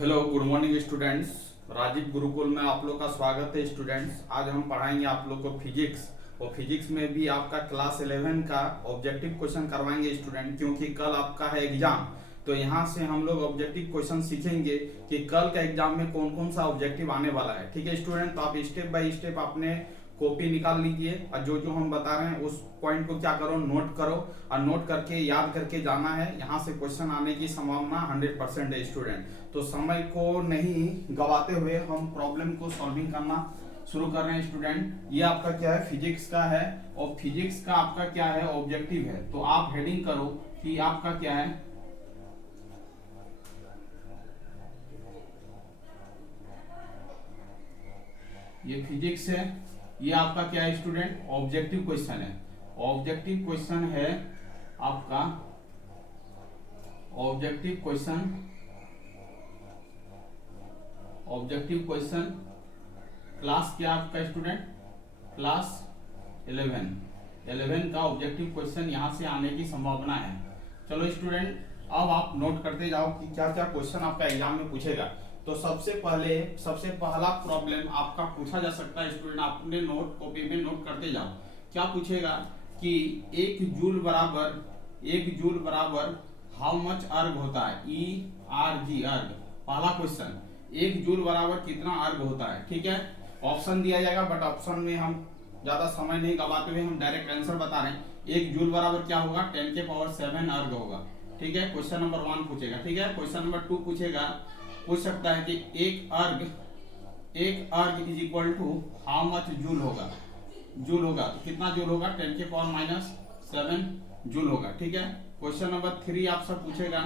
Hello good morning students. Rajiv Gurukul में आप लोग का स्वागत है स्टूडेंट्स। आज हम पढ़ाएंगे आप लोग को फिजिक्स और फिजिक्स में भी आपका क्लास 11 का ऑब्जेक्टिव क्वेश्चन करवाएंगे स्टूडेंट, क्योंकि कल आपका है एग्जाम। तो यहाँ से हम लोग ऑब्जेक्टिव क्वेश्चन सीखेंगे कि कल का एग्जाम में कौन कौन सा ऑब्जेक्टिव आने वाला है। ठीक है स्टूडेंट, तो आप स्टेप बाय स्टेप अपने कॉपी निकाल लीजिए और जो जो हम बता रहे हैं उस पॉइंट को क्या करो, नोट करो और नोट करके याद करके जाना है। यहाँ से क्वेश्चन आने की संभावना 100% है स्टूडेंट। तो समय को नहीं गवाते हुए हम प्रॉब्लम को सॉल्विंग करना शुरू कर रहे हैं स्टूडेंट। ये आपका क्या है, फिजिक्स का है और फिजिक्स का आपका क्या है, ऑब्जेक्टिव है। तो आप हेडिंग करो कि आपका क्या है, ये फिजिक्स है, ये आपका क्या है स्टूडेंट, ऑब्जेक्टिव क्वेश्चन है। ऑब्जेक्टिव क्वेश्चन है आपका, objective question, objective question class क्या आपका स्टूडेंट, क्लास 11 का ऑब्जेक्टिव क्वेश्चन यहाँ से आने की संभावना है। चलो स्टूडेंट, अब आप नोट करते जाओ कि क्या क्या क्वेश्चन आपका एग्जाम में पूछेगा। तो सबसे पहला प्रॉब्लम आपका पूछा जा सकता है स्टूडेंट, अपने नोट कॉपी में नोट करते जाओ। क्या पूछेगा कि एक जूल बराबर हाउ मच अर्ग होता है, ERG अर्ग। पहला क्वेश्चन, एक जूल बराबर कितना अर्ग होता है। ठीक है, ऑप्शन दिया जाएगा बट ऑप्शन में हम ज्यादा समय नहीं गवाते हुए हम डायरेक्ट आंसर बता रहे हैं। एक जूल बराबर क्या होगा, 10 के पावर 7 अर्ग होगा। ठीक है, क्वेश्चन नंबर 1 पूछेगा। ठीक है, क्वेश्चन नंबर 2 पूछ सकता है कि एक erg is equal to how much joule होगा। तो कितना जूल होगा, 10 के पावर -7 जूल होगा। ठीक है, क्वेश्चन नंबर 3 आपसे पूछेगा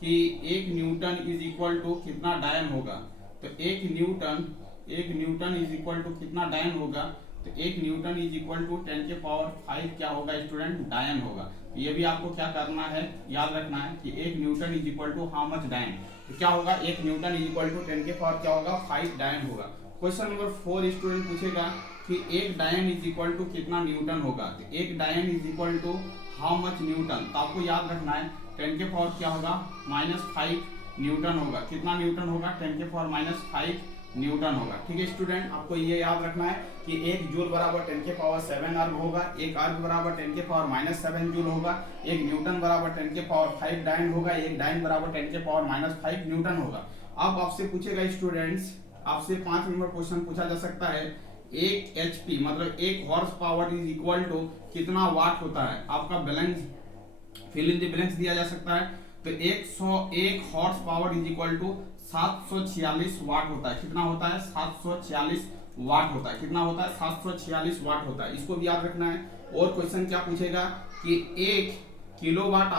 कि एक न्यूटन इज इक्वल टू कितना डायन होगा। तो एक न्यूटन इज इक्वल टू कितना डायन होगा, तो एक न्यूटन इज इक्वल टू 10 के पावर 5 क्या होगा स्टूडेंट, डायन होगा। तो ये भी आपको क्या करना है, याद रखना है कि एक newton is equal to how much dyne. तो क्या होगा, एक न्यूटन इज इक्वल टू 10 के पावर क्या होगा, 5 डायन होगा। क्वेश्चन नंबर 4 स्टूडेंट पूछेगा कि एक डायन इज इक्वल टू कितना न्यूटन होगा। तो एक dyne is equal to how much newton. तो आपको याद रखना है 10 के पावर क्या होगा, -5 न्यूटन होगा। कितना न्यूटन होगा, 10 के पावर -5 न्यूटन होगा। ठीक है स्टूडेंट, आपको ये याद रखना है कि एक जूल बराबर 10 के पावर 7 अर्ग होगा, एक अर्ग बराबर 10 के पावर -7 जूल होगा, एक न्यूटन बराबर 10 के पावर 5 डायन होगा, एक डायन बराबर 10 के पावर -5 न्यूटन होगा। अब आपसे पूछेगा स्टूडेंट्स, आपसे 5 नंबर क्वेश्चन पूछा जा सकता है, एक HP मतलब एक horse power is equal to कितना वाट होता है। आपका balance, fill in the blanks दिया जा सकता है। तो 101 horse power is equal to 746 watt होता है। कितना होता है, 746 वाट होता है। कितना होता है, 746 वाट होता है। इसको भी याद रखना है। और क्वेश्चन क्या पूछेगा कि एक kilowatt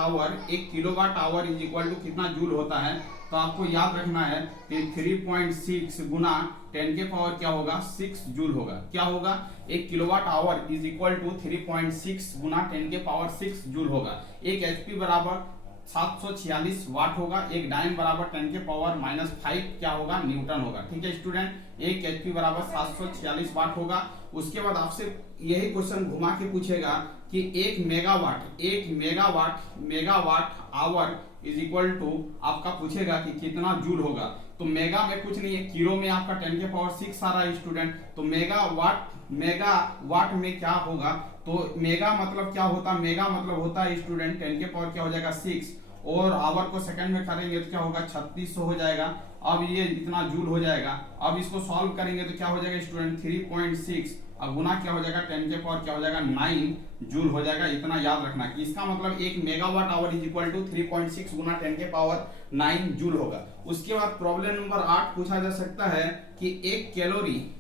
hour is equal to कितना जूल होता है। तो आपको याद रखना है कि 3.6 गुना 10 के पावर क्या होगा, 6 जूल होगा। क्या होगा, एक kilowatt hour is equal to 3.6 गुना 10 के पावर 6 जूल होगा। एक HP बराबर 746 वाट होगा। एक डायन बराबर 10 के पावर -5 क्या होगा, न्यूटन होगा। ठीक है स्टूडेंट, एक HP बराबर 746 वाट होगा। उसके बाद आपसे यही क्वेश्चन घुमा के पूछेगा कि एक megawatt hour is equal to आपका पूछेगा कि कितना जूल होगा। तो मेगा में कुछ नहीं है, किलो में आपका 10 के पावर 6 आ रहा है स्टूडेंट। तो मेगावाट में क्या होगा, तो मेगा मतलब क्या होता है, मेगा मतलब होता है स्टूडेंट 10 के पावर क्या हो जाएगा 6, और आवर को सेकंड में करेंगे तो क्या होगा, 3600 हो जाएगा। अब ये इतना जूल हो जाएगा। अब इसको सॉल्व करेंगे तो क्या हो जाएगा स्टूडेंट, 3.6 अब गुना क्या हो जाएगा, 10 के पावर क्या हो जाएगा, 9 जूल हो जाएगा। इतना याद रखना कि इसका मतलब एक megawatt hour is equal to 3.6 गुना 10 के पावर 9 जूल होगा। उसके बाद प्रॉब्लम नंबर 8 पूछा जा सकता है कि एक calorie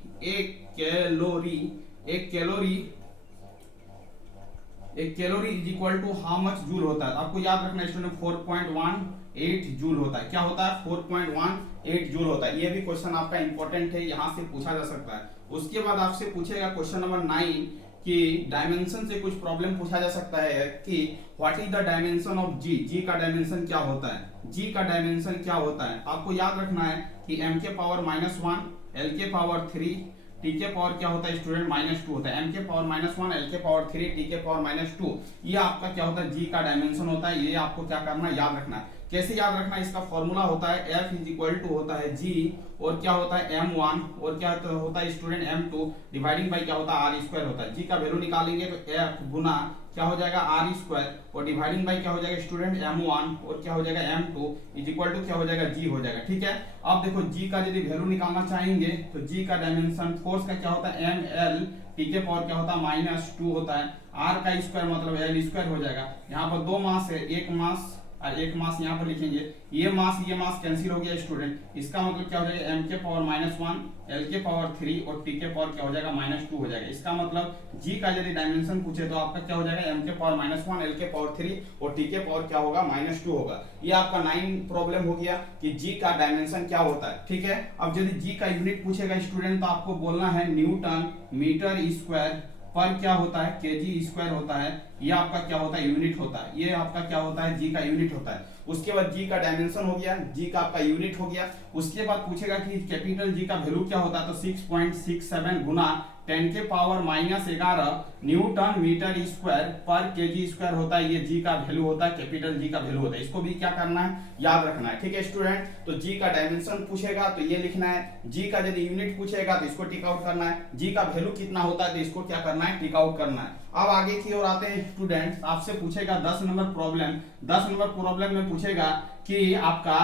is equal to how much joule होता है। आपको याद रखना स्टूडेंट 4.18 जूल होता है। क्या होता है, 4.18 जूल होता है। ये भी क्वेश्चन आपका इंपॉर्टेंट है, यहाँ से पूछा जा सकता है। उसके बाद आपसे पूछेगा क्वेश्चन नंबर 9 कि डायमेंशन से कुछ प्रॉब्लम पूछा जा सकता है कि what is the dimension of G का डायमेंशन क्या होता है, जी का डायमेंशन क्या होता है। आपको याद रखना है कि m के पावर -1, l के पावर 3, टी के पावर क्या होता है स्टूडेंट -2 होता है। m के पावर -1, l के पावर 3, टी के पावर -2, ये आपका क्या होता है, g का डायमेंशन होता है। ये आपको क्या करना है, याद रखना है। कैसे याद रखना है, इसका फॉर्मूला होता है F इज इक्वल टू होता है G और क्या होता है M1 और क्या होता है स्टूडेंट M2 डिवाइडिंग बाई क्या होता है R स्क्वायर होता है। G का वैल्यू निकालेंगे तो F गुना क्या हो जाएगा R स्क्वायर और डिवाइडिंग बाई क्या हो जाएगा स्टूडेंट M1 और क्या हो जाएगा M2 इज इक्वल टू क्या हो जाएगा G हो जाएगा। ठीक है, अब देखो G का यदि वैल्यू निकालना चाहेंगे तो G का डायमेंशन फोर्स का क्या होता है ML T के पावर क्या होता है -2 होता है, R का स्क्वायर मतलब L स्क्वायर हो जाएगा। यहाँ पर दो मास है, एक मास और एक मास यहाँ पर लिखेंगे, ये मास कैंसिल हो गया स्टूडेंट, इसका मतलब क्या हो जाएगा m के पावर -1 l के पावर 3 और t के पावर क्या हो जाएगा -2 हो जाएगा। इसका मतलब g का यदि डायमेंशन पूछे तो आपका क्या हो जाएगा m के पावर -1 l के पावर 3 और t के पावर क्या होगा -2 होगा। ये आपका 9 प्रॉब्लम हो गया कि g का डायमेंशन क्या होता है। ठीक है, अब यदि g का यूनिट पूछेगा स्टूडेंट तो आपको बोलना है न्यूटन मीटर स्क्वायर पर क्या होता है केजी स्क्वायर होता है, ये आपका क्या होता है यूनिट होता है, ये आपका क्या होता है जी का यूनिट होता है। उसके बाद जी का डायमेंशन हो गया, जी का आपका यूनिट हो गया। उसके बाद पूछेगा कि कैपिटल जी का वैल्यू क्या होता है तो 6.67 गुना 10 के पावर -11 न्यूटन मीटर स्क्वायर पर केजी स्क्वायर होता है, ये जी का वैल्यू होता है, कैपिटल जी का वैल्यू होता है। इसको भी क्या करना है याद रखना है। ठीक है स्टूडेंट, तो जी का डायमेंशन पूछेगा तो ये लिखना है, जी का यदि यूनिट पूछेगा तो इसको टिक आउट करना है, जी का वैल्यू कितना होता है तो इसको क्या करना है टिक आउट करना है। अब आगे की ओर आते हैं स्टूडेंट, आपसे पूछेगा 10 नंबर प्रॉब्लम। 10 नंबर प्रॉब्लम में पूछेगा कि आपका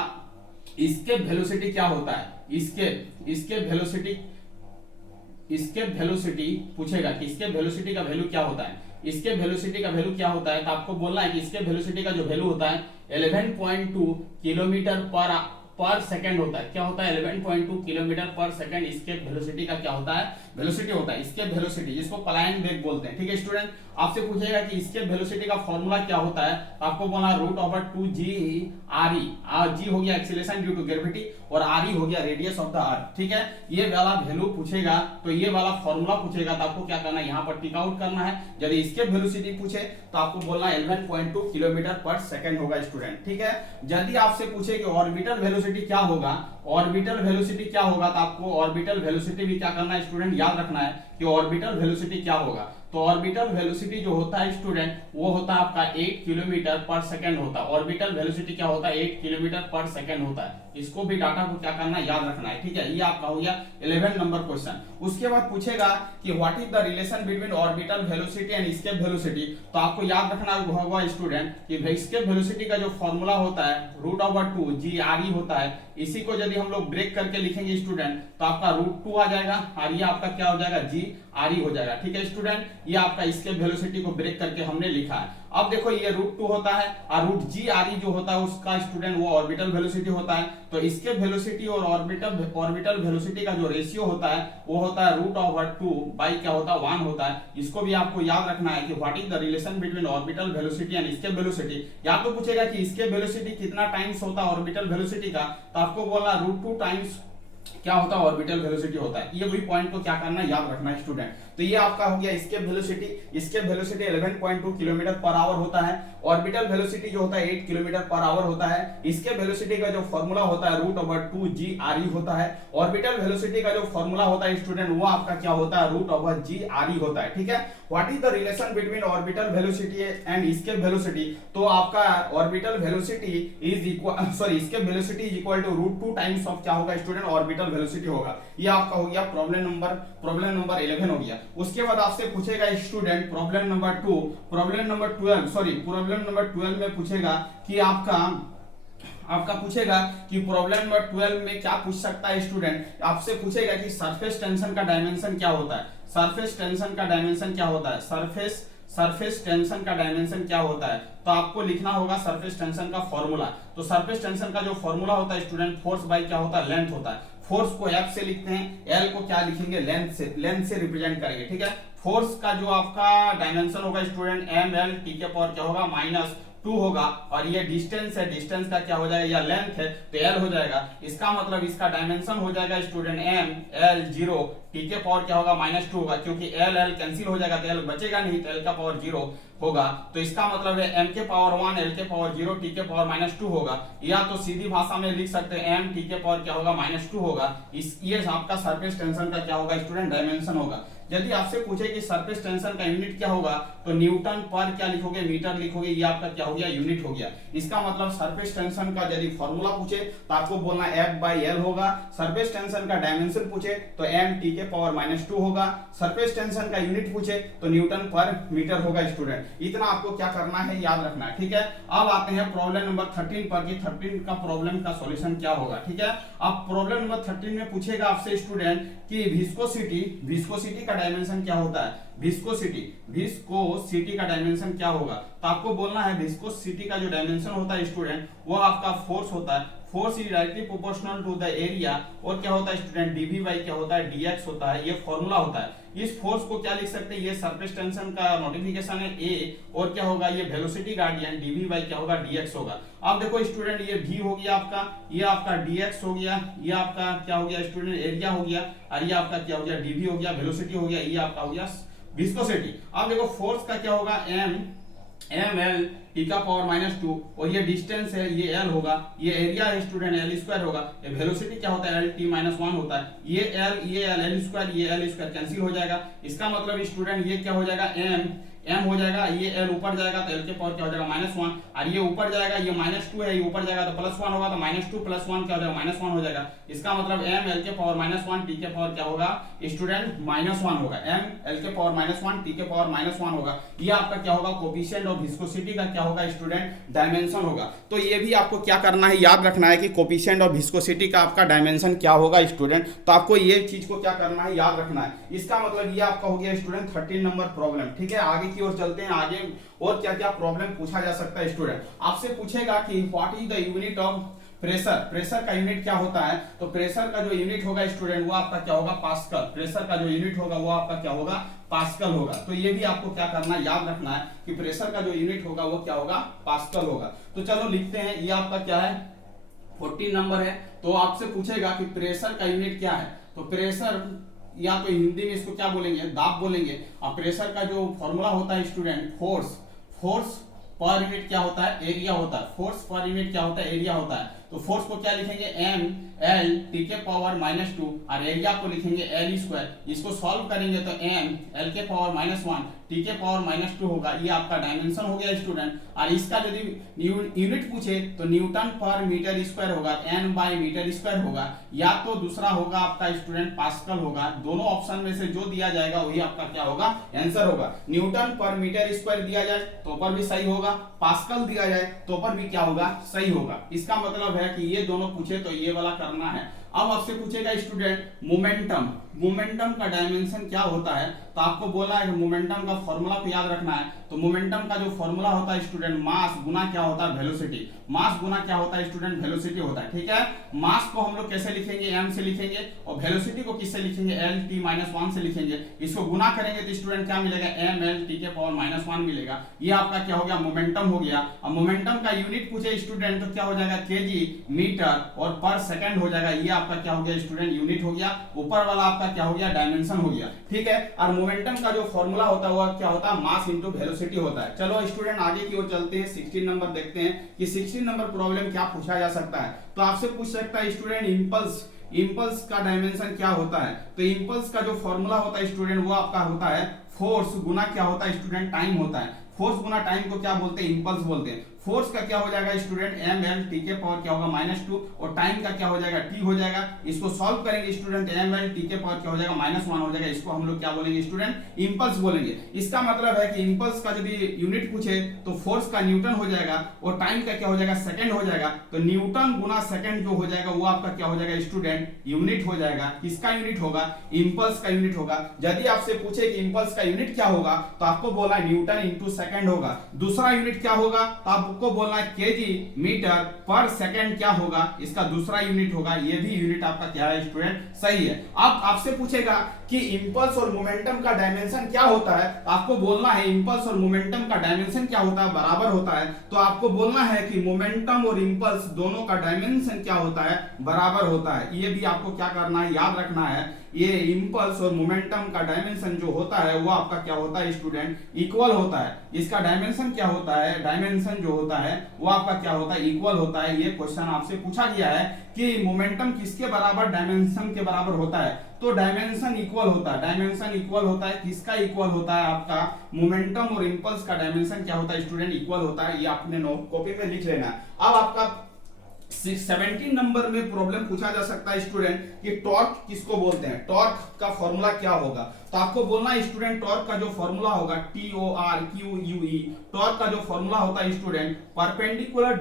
इसके वेलोसिटी क्या होता है, इसके वेलोसिटी पूछेगा कि इसके वेलोसिटी का वैल्यू क्या होता है, इसके वेलोसिटी का वैल्यू क्या होता है तो आपको बोलना है कि इसके वेलोसिटी का जो वैल्यू होता है 11.2 किलोमीटर पर सेकंड होता है। क्या होता है 11.2 किलोमीटर पर सेकंड इसके वेलोसिटी का क्या होता है वेलोसिटी होता है, इसके वेलोसिटी जिसको पलायन वेग बोलते हैं। ठीक है स्टूडेंट, आपसे पूछेगा कि इसके वेलोसिटी का फॉर्मूला क्या होता है तो आपको बोलना √2g re, g हो गया एक्सीलरेशन ड्यू टू ग्रेविटी और re हो गया रेडियस ऑफ द अर्थ। ठीक है, ये वाला वैल्यू पूछेगा तो ये वाला फॉर्मूला पूछेगा तो आपको क्या करना है यहाँ पर टिक आउट करना है। यदि इसके वेलोसिटी पूछे तो आपको बोलना 11.2 किलोमीटर पर सेकंड होगा स्टूडेंट। ठीक है, यदि आपसे पूछे कि ऑर्बिटल वेलोसिटी क्या होगा, ऑर्बिटल वेलोसिटी क्या होगा तो आपको ऑर्बिटल वेलोसिटी भी क्या करना है स्टूडेंट याद रखना है कि ऑर्बिटल वेलोसिटी क्या होगा। तो ऑर्बिटल वेलोसिटी जो होता है स्टूडेंट वो होता है आपका 8 किलोमीटर पर सेकंड होता है। ऑर्बिटल वेलोसिटी क्या होता है 8 किलोमीटर पर सेकंड होता है। इसको भी डाटा को क्या करना है याद रखना है। ठीक है, ये आपका हो गया 11 नंबर क्वेश्चन। उसके बाद पूछेगा कि what is the relation between orbital velocity and escape velocity, तो आपको याद रखना होगा स्टूडेंट कि एस्केप वेलोसिटी का जो फॉर्मूला होता है √2g re होता है, इसी को यदि हम लोग ब्रेक करके लिखेंगे स्टूडेंट तो आपका √2 आ जाएगा और ये आपका क्या हो जाएगा g re हो जाएगा। ठीक है स्टूडेंट, ये आपका एस्केप वेलोसिटी को ब्रेक करके हमने लिखा है। अब देखो ये √2 होता है और √g re जो होता है उसका स्टूडेंट वो ऑर्बिटल वेलोसिटी होता है। तो इसके वेलोसिटी और ऑर्बिटल वेलोसिटी का जो रेशियो होता है वो होता है √2 बाई क्या होता है 1 होता है। इसको भी आपको याद रखना है कि what is the relation between orbital velocity and escape velocity. या तो पूछेगा कि एस्केप वेलोसिटी कितना टाइम्स होता है ऑर्बिटल वेलोसिटी का, तो आपको बोलना √2 टाइम्स क्या होता है ऑर्बिटल वेलोसिटी होता है। ये वही पॉइंट को क्या करना है याद रखना है स्टूडेंट। तो ये आपका हो गया इसके वेलोसिटी, इसके वेलोसिटी 11.2 किलोमीटर पर आवर होता है। ऑर्बिटल वेलोसिटी जो होता है 8 किलोमीटर पर आवर होता है। इसके वेलोसिटी का जो फॉर्मूला होता है √2g re होता है। ऑर्बिटल वेलोसिटी का जो फॉर्मूला होता है स्टूडेंट वो आपका क्या होता है √g re होता है। ठीक है, what is the relation between orbital velocity and escape velocity, तो आपका orbital velocity is equal escape velocity is equal to √2 times of क्या होगा स्टूडेंट ऑर्बिटल वेलोसिटी होगा। ये आपका हो गया प्रॉब्लम नंबर 11 हो गया। उसके बाद आपसे पूछेगा स्टूडेंट प्रॉब्लम नंबर 12 में पूछेगा कि आपका पूछेगा कि प्रॉब्लम नंबर 12 में क्या पूछ सकता है स्टूडेंट, आपसे पूछेगा कि सरफेस टेंशन का डायमेंशन क्या होता है। सरफेस टेंशन का डायमेंशन क्या होता है, सरफेस टेंशन का डायमेंशन क्या होता है, तो आपको लिखना होगा सरफेस टेंशन का फॉर्मूला। तो सरफेस टेंशन का जो फॉर्मूला होता है स्टूडेंट फोर्स बाई क्या होता है लेंथ होता है। फोर्स को F से लिखते हैं, L को क्या लिखेंगे लेंथ से रिप्रेजेंट करेंगे। ठीक है, फोर्स का जो आपका डायमेंशन होगा स्टूडेंट ml t के पावर क्या होगा -2 होगा और ये डिस्टेंस है, डिस्टेंस का क्या हो जाएगा या लेंथ है तो L हो जाएगा। इसका मतलब इसका डायमेंशन हो जाएगा स्टूडेंट ml 0 t के पावर क्या होगा -2 होगा, क्योंकि L कैंसिल हो जाएगा तो L बचेगा नहीं तो L का पावर 0 होगा, तो इसका मतलब है m के पावर 1 l के पावर 0 t के पावर -2 होगा, या तो सीधी भाषा में लिख सकते हैं m t के पावर क्या होगा -2 होगा। इस ये आपका सरफेस टेंशन का क्या होगा स्टूडेंट, डायमेंशन होगा। यदि आपसे पूछे कि सरफेस टेंशन का यूनिट क्या होगा, तो न्यूटन पर क्या लिखोगे, मीटर लिखोगे, ये आपका क्या हो गया, यूनिट हो गया। इसका मतलब सरफेस टेंशन का यदि फॉर्मूला पूछे तो आपको बोलना F/L होगा। सरफेस टेंशन का डायमेंशन पूछे तो m t के पावर -2 होगा। सरफेस टेंशन का यूनिट पूछे तो न्यूटन पर मीटर होगा स्टूडेंट। इतना आपको क्या करना है, याद रखना है, ठीक है। अब आते हैं प्रॉब्लम नंबर 13 पर कि 13 का प्रॉब्लम का सॉल्यूशन क्या होगा, ठीक है। अब प्रॉब्लम नंबर 13 में पूछेगा आपसे स्टूडेंट कि विस्कोसिटी का डायमेंशन क्या होता है, विस्कोसिटी का डायमेंशन क्या होगा। तो आपको बोलना है विस्कोसिटी का जो डायमेंशन होता है स्टूडेंट, वो आपका फोर्स होता है। Force is directly proportional to the area, और क्या होता है स्टूडेंट, dv बाई क्या होता है, dx होता है। ये फॉर्मूला होता है। इस फोर्स को क्या लिख सकते हैं, ये सरफेस टेंशन का नोटिफिकेशन है a, और क्या होगा, ये वेलोसिटी ग्रेडियंट dv बाई क्या होगा, dx होगा। अब देखो स्टूडेंट, ये v हो गया आपका, ये आपका dx हो गया, ये आपका क्या हो गया स्टूडेंट, एरिया हो गया, और ये आपका क्या हो गया, dv हो गया, वेलोसिटी हो गया, ये आपका हो गया विस्कोसिटी। अब देखो फोर्स का क्या होगा, ml t का पावर -2, और ये डिस्टेंस है, ये l होगा, ये एरिया है स्टूडेंट, l² होगा। ये वेलोसिटी क्या होता है, lt-1 होता है। ये l कैंसिल हो जाएगा। इसका मतलब स्टूडेंट ये क्या हो जाएगा, m हो जाएगा, ये l ऊपर जाएगा तो l के पावर क्या हो जाएगा, -1, और ये ऊपर जाएगा, ये -2 है, ये ऊपर जाएगा तो +1 होगा, तो -2 + 1 क्या हो जाएगा, -1 हो जाएगा। इसका मतलब m l के पावर -1 t के पावर क्या होगा स्टूडेंट, -1 होगा। m l के पावर -1 t के पावर -1 होगा। ये आपका क्या होगा, कोफिशिएंट ऑफ विस्कोसिटी का क्या होगा स्टूडेंट, डायमेंशन होगा। तो ये भी आपको क्या करना है, याद रखना है कि कोफिशिएंट ऑफ विस्कोसिटी का आपका डायमेंशन क्या होगा स्टूडेंट। तो आपको ये चीज को क्या करना है, याद रखना है। इसका मतलब ये आपका हो गया स्टूडेंट 13 नंबर प्रॉब्लम, ठीक है। आगे की ओर चलते हैं, आगे और क्या क्या प्रॉब्लम पूछा जा सकता है स्टूडेंट। आपसे पूछेगा कि what is the unit of pressure, pressure का यूनिट क्या होता है। तो प्रेशर का जो यूनिट होगा स्टूडेंट, वो आपका क्या होगा, पास्कल। प्रेशर का जो यूनिट होगा वो आपका क्या होगा, पास्कल होगा। तो ये भी आपको क्या करना है, याद रखना है कि प्रेशर का जो यूनिट होगा वो क्या होगा, पास्कल होगा। तो चलो लिखते हैं, ये आपका क्या है, 14 नंबर है। तो आपसे पूछेगा कि प्रेशर का यूनिट क्या है। तो प्रेशर, या तो हिंदी में इसको क्या बोलेंगे, दाब बोलेंगे। और प्रेशर का जो फॉर्मूला होता है स्टूडेंट, फोर्स पर यूनिट क्या होता है, एरिया होता है। फोर्स पर यूनिट क्या होता है, एरिया होता है। तो फोर्स को क्या लिखेंगे, m l t के पावर -2, और एरिया को लिखेंगे l²। इसको सॉल्व करेंगे तो m l के पावर -1 t के पावर -2 होगा। ये आपका डायमेंशन हो गया स्टूडेंट। और इसका यदि यूनिट पूछे तो न्यूटन पर मीटर स्क्वायर होगा, n/मीटर² होगा, या तो दूसरा होगा आपका स्टूडेंट पास्कल होगा। दोनों ऑप्शन में से जो दिया जाएगा वही आपका क्या होगा, आंसर होगा। न्यूटन पर मीटर² दिया जाए तो पर भी सही होगा, पास्कल दिया जाए तो पर भी क्या होगा, सही होगा। इसका मतलब है कि ये दोनों पूछे तो ये वाला करना है। अब आपसे पूछेगा स्टूडेंट मोमेंटम का डायमेंशन क्या होता है। तो आपको बोला है कि मोमेंटम का फॉर्मूला को याद रखना है। तो मोमेंटम का जो फॉर्मूला होता है स्टूडेंट, मास गुना क्या होता है, वेलोसिटी। मास गुना क्या होता है स्टूडेंट, वेलोसिटी होता है, ठीक है। मास को हम लोग कैसे लिखेंगे, m से लिखेंगे, और वेलोसिटी को किससे लिखेंगे, lt-1 से लिखेंगे। इसको गुना करेंगे तो स्टूडेंट क्या मिलेगा, ml t के पावर -1 मिलेगा। ये आपका क्या हो गया, मोमेंटम हो गया। और मोमेंटम का यूनिट पूछे स्टूडेंट तो क्या हो जाएगा, kg, मीटर और पर सेकंड हो जाएगा। ये आपका क्या हो गया स्टूडेंट, यूनिट हो गया। ऊपर वाला आपका क्या हो गया, डायमेंशन हो गया, ठीक है। और मोमेंटम का जो फॉर्मूला होता है वो क्या होता है, मास इंटू वेलोसिटी होता है। चलो स्टूडेंट आगे की ओर चलते हैं, 16 नंबर देखते हैं कि 16 नंबर प्रॉब्लम क्या पूछा जा सकता है। तो आपसे पूछ सकता है स्टूडेंट इंपल्स का डायमेंशन क्या होता है। तो इंपल्स का जो फॉर्मूला होता है स्टूडेंट, वो आपका होता है फोर्स गुना क्या होता है स्टूडेंट, टाइम होता है। फोर्स गुना टाइम को क्या बोलते हैं, इंपल्स बोलते हैं। फोर्स का क्या हो जाएगा स्टूडेंट, ml t के पावर क्या होगा -2, और टाइम का क्या हो जाएगा, t हो जाएगा। इसको सॉल्व करेंगे स्टूडेंट, ml t के पावर क्या हो जाएगा, -1 हो जाएगा। इसको हम लोग क्या बोलेंगे स्टूडेंट, इंपल्स बोलेंगे। इसका मतलब है कि इंपल्स का यदि यूनिट पूछे तो फोर्स का न्यूटन हो जाएगा, और टाइम का क्या हो जाएगा, सेकंड हो जाएगा। तो न्यूटन गुना सेकंड जो हो जाएगा वो आपका क्या हो जाएगा स्टूडेंट, यूनिट हो जाएगा। किसका यूनिट होगा, इंपल्स का यूनिट होगा। यदि आपसे पूछे कि इंपल्स का यूनिट क्या होगा, तो आपको बोला न्यूटन इंटू सेकंड होगा। दूसरा यूनिट क्या होगा, तो आपको बोलना है kg, मीटर पर सेकंड क्या होगा, इसका दूसरा यूनिट होगा। ये भी यूनिट आपका क्या है स्टूडेंट, सही है। अब आपसे पूछेगा कि इंपल्स और मोमेंटम का डायमेंशन क्या होता है। आपको बोलना है इंपल्स और मोमेंटम का डायमेंशन क्या होता है, बराबर होता है। तो आपको बोलना है कि मोमेंटम और इंपल्स दोनों का डायमेंशन क्या होता है, बराबर होता है। ये भी आपको क्या करना है, याद रखना है ये इंपल्स और मोमेंटम का डायमेंशन जो होता है वो आपका क्या होता है स्टूडेंट, इक्वल होता है। इसका डायमेंशन क्या होता है, डायमेंशन जो होता है वो आपका क्या होता है, इक्वल होता है। ये क्वेश्चन आपसे पूछा गया है कि मोमेंटम किसके बराबर डायमेंशन के बराबर होता है, तो डायमेंशन इक्वल होता है। डायमेंशन इक्वल होता है, किसका इक्वल होता है, आपका मोमेंटम और इंपल्स का डायमेंशन क्या होता है स्टूडेंट, इक्वल होता है। ये आपने नोट कॉपी में लिख लेना है। अब आपका 17 नंबर में प्रॉब्लम पूछा जा सकता है स्टूडेंट कि टॉर्क किसको बोलते हैं, टॉर्क का फॉर्मूला क्या होगा। तो आपको बोलना है स्टूडेंट टॉर्क का जो फॉर्मूला होगा TORQUE, टॉर्क का जो फॉर्मूला होता है स्टूडेंट परपेंडिकुलर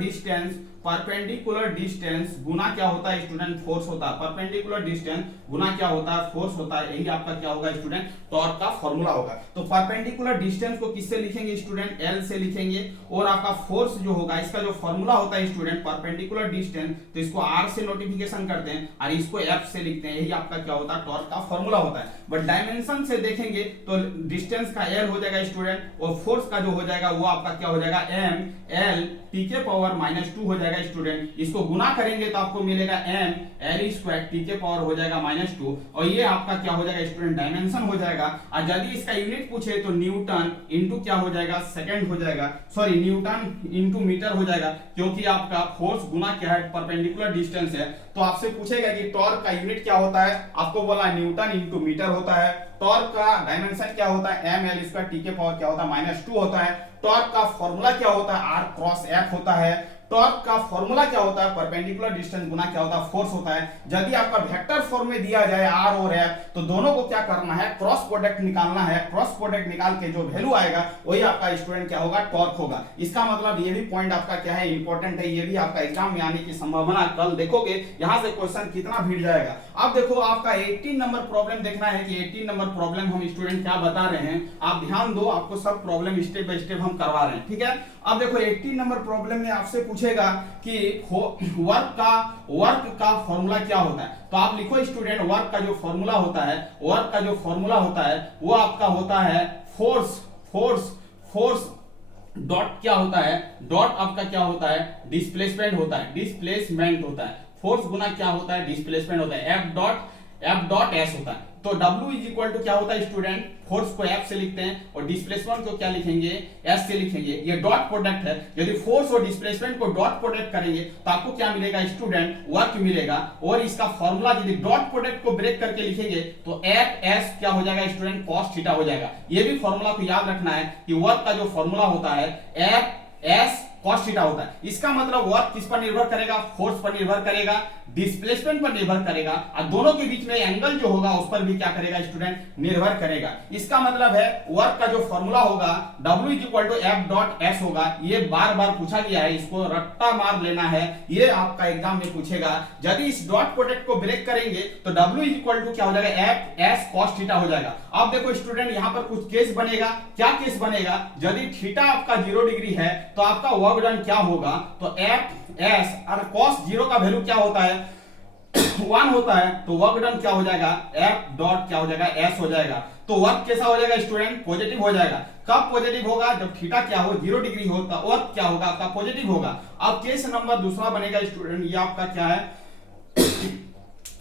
डिस्टेंस गुना क्या होता है स्टूडेंट, फोर्स होता है। परपेंडिकुलर डिस्टेंस गुना क्या होता है, फोर्स होता है। यही आपका क्या होगा स्टूडेंट, टॉर्क का फॉर्मूला होगा। तो परपेंडिकुलर डिस्टेंस को किससे लिखेंगे स्टूडेंट, L से लिखेंगे। और आपका फोर्स जो होगा, इसका जो फॉर्मूला होता है स्टूडेंट परपेंडिकुलर डिस्टेंस, तो इसको R से नोटिफिकेशन करते हैं और इसको F से लिखते हैं। यही आपका क्या होता है, टॉर्क का फॉर्मूला होता है। बट डायमेंशन से देखेंगे तो डिस्टेंस का L हो जाएगा स्टूडेंट, और फोर्स का जो हो जाएगा वो आपका क्या हो जाएगा, ML T के पावर -2 हो जाएगा स्टूडेंट। इसको गुना करेंगे तो आपको मिलेगा ML² T के पावर हो जाएगा -2, और ये आपका क्या हो जाएगा स्टूडेंट, डायमेंशन हो जाएगा। और यदि इसका यूनिट पूछे तो न्यूटन इंटू क्या हो जाएगा, सेकंड हो जाएगा, सॉरी न्यूटन इंटू मीटर हो जाएगा, क्योंकि आपका फोर्स गुना क्या है, परपेंडिकुलर डिस्टेंस है। तो आपसे पूछेगा कि टॉर्क का यूनिट क्या होता है, आपको बोला न्यूटन इंटू मीटर होता है। टॉर्क का डायमेंशन क्या होता है, ML² T के पावर क्या होता है, -2 होता है। टॉर्क का फॉर्मूला क्या होता है, R क्रॉस F होता है। टॉर्क का फॉर्मूला क्या होता है, परपेंडिकुलर डिस्टेंस गुना क्या होता है, फोर्स होता है। यदि आपका वेक्टर फॉर्म में दिया जाए R और F, तो दोनों को क्या करना है, क्रॉस प्रोडक्ट निकालना है। क्रॉस प्रोडक्ट निकाल के जो वैल्यू आएगा वही आपका स्टूडेंट क्या होगा, टॉर्क होगा। इसका मतलब ये भी पॉइंट आपका क्या है, इंपॉर्टेंट है। ये भी आपका एग्जाम में आने की संभावना, कल देखोगे यहां से क्वेश्चन कितना भिड़ जाएगा। अब देखो आपका 18 नंबर प्रॉब्लम देखना है कि 18 नंबर प्रॉब्लम हम स्टूडेंट क्या बता रहे हैं। आप ध्यान दो, आपको सब प्रॉब्लम स्टेप बाय स्टेप हम करवा रहे हैं, ठीक है। अब देखो 18 नंबर प्रॉब्लम में आपसे पूछेगा कि वर्क का फॉर्मूला क्या होता है। तो आप लिखो स्टूडेंट, वर्क का जो फॉर्मूला होता है, वर्क का जो फॉर्मूला होता है वो आपका होता है फोर्स डॉट क्या होता है, डॉट आपका क्या होता है, डिस्प्लेसमेंट होता है। डिस्प्लेसमेंट होता है, फोर्स गुना क्या होता है, डिस्प्लेसमेंट होता है। F डॉट S होता है। तो W इज इक्वल टू क्या होता है स्टूडेंट, फोर्स को F से लिखते हैं और डिस्प्लेसमेंट को क्या लिखेंगे, S से लिखेंगे। ये डॉट प्रोडक्ट है। यदि फोर्स और डिस्प्लेसमेंट को डॉट प्रोडक्ट करेंगे तो आपको क्या मिलेगा स्टूडेंट, वर्क मिलेगा। और इसका फॉर्मूला यदि डॉट प्रोडक्ट को ब्रेक करके लिखेंगे तो F S क्या हो जाएगा स्टूडेंट, cos थीटा हो जाएगा। ये भी फॉर्मूला को याद रखना है कि वर्क का जो फॉर्मूला होता है F S cos थीटा होता है। इसका मतलब वर्क किस पर निर्भर करेगा, फोर्स पर निर्भर करेगा, डिस्प्लेसमेंट पर निर्भर करेगा, और दोनों के बीच में एंगल जो होगा उस पर भी क्या करेगा स्टूडेंट, निर्भर करेगा। इसका मतलब है वर्क का जो फॉर्मूला होगा W is equal to F dot S होगा। ये बार बार पूछा गया है, इसको रट्टा मार लेना है, ये आपका एग्जाम में पूछेगा। यदि इस डॉट प्रोडक्ट को ब्रेक करेंगे तो W इज इक्वल टू क्या हो जाएगा, F S cos थीटा हो जाएगा। अब देखो स्टूडेंट यहाँ पर कुछ केस बनेगा। क्या केस बनेगा, यदि थीटा आपका 0 डिग्री है तो आपका वर्क डन क्या होगा, तो F S और cos 0 का वैल्यू क्या होता है, 1 होता है। तो वर्क डन क्या हो जाएगा, F डॉट क्या हो जाएगा, S हो जाएगा। तो वर्क कैसा हो जाएगा स्टूडेंट, पॉजिटिव हो जाएगा। कब पॉजिटिव होगा, जब थीटा क्या हो, 0 डिग्री हो, तो वर्क क्या होगा आपका, पॉजिटिव होगा। अब केस नंबर दूसरा बनेगा स्टूडेंट, ये आपका क्या है,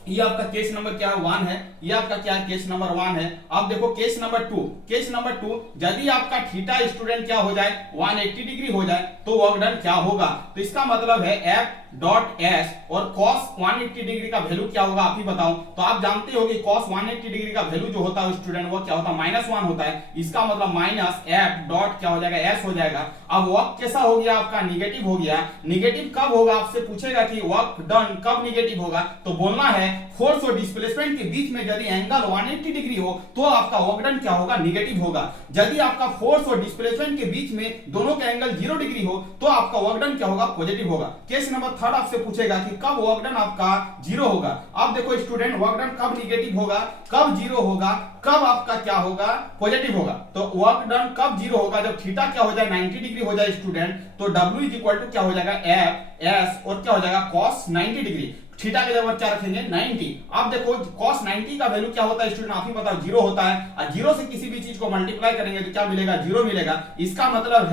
ये आपका केस नंबर क्या है, 1 है। ये आपका क्या है, केस नंबर 1 है। अब देखो केस नंबर 2, केस नंबर 2, यदि आपका थीटा स्टूडेंट क्या हो जाए, 180 डिग्री हो जाए तो वर्क डन क्या होगा। तो इसका मतलब है F डॉट S और cos 180 डिग्री का वैल्यू क्या होगा, आप ही बताओ। तो आप जानते हो कि cos 180 डिग्री का वैल्यू जो होता है स्टूडेंट वो क्या होता है, -1 होता है। इसका मतलब माइनस F डॉट क्या हो जाएगा, S हो जाएगा। अब वर्क कैसा हो गया आपका, निगेटिव हो गया। निगेटिव कब होगा, आपसे पूछेगा कि वर्क डन कब निगेटिव होगा, तो बोलना है फोर्स और डिस्प्लेसमेंट के बीच में यदि एंगल 180 डिग्री हो तो आपका वर्क डन क्या होगा, निगेटिव होगा। यदि आपका फोर्स और डिस्प्लेसमेंट के बीच में दोनों का एंगल 0 डिग्री हो तो आपका वर्क डन क्या होगा, पॉजिटिव होगा। केस नंबर 3 आपसे पूछेगा कि कब वर्क डन आपका 0 होगा। अब देखो स्टूडेंट, वर्क डन कब निगेटिव होगा, कब 0 होगा, कब आपका क्या होगा, पॉजिटिव होगा। तो वर्क डन कब 0 होगा, जब थीटा क्या हो जाए, 90 डिग्री हो जाए स्टूडेंट। तो W इज इक्वल टू क्या हो जाएगा, F S और क्या हो जाएगा, cos 90 डिग्री। थीटा की जगह क्या रखेंगे 90। अब देखो cos 90 का वैल्यू क्या होता है स्टूडेंट, आप ही बताओ, 0 होता है, और 0 से किसी भी चीज को मल्टीप्लाई करेंगे तो क्या मिलेगा, 0 मिलेगा। इसका मतलब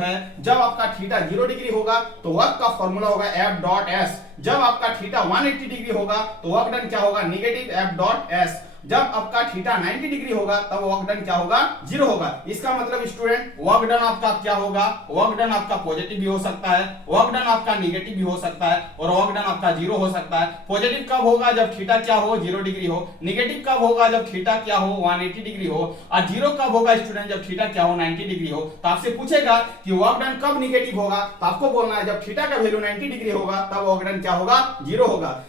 है जब आपका थीटा 0 डिग्री होगा तो वर्क का फॉर्मूला होगा F डॉट S, जब आपका थीटा 180 डिग्री होगा तो वर्क डन क्या होगा, नेगेटिव F डॉट S, जब आपका थीटा 90 डिग्री होगा तब वर्क डन क्या होगा, 0 होगा। इसका मतलब स्टूडेंट वर्क डन आपका क्या होगा, वर्क डन आपका पॉजिटिव भी हो सकता है, वर्क डन आपका नेगेटिव भी हो सकता है, और वर्क डन आपका 0 हो सकता है। पॉजिटिव कब होगा, जब थीटा क्या हो, 0 डिग्री हो। नेगेटिव कब होगा, जब थीटा क्या हो, 180 डिग्री हो। और 0 कब होगा स्टूडेंट, जब थीटा क्या हो, 90 डिग्री हो। तो आपसे पूछेगा कि वर्क डन कब नेगेटिव होगा, तो आपको बोलना है जब थीटा का वैल्यू 90 डिग्री होगा तब वर्क डन क्या होगा, 0 होगा।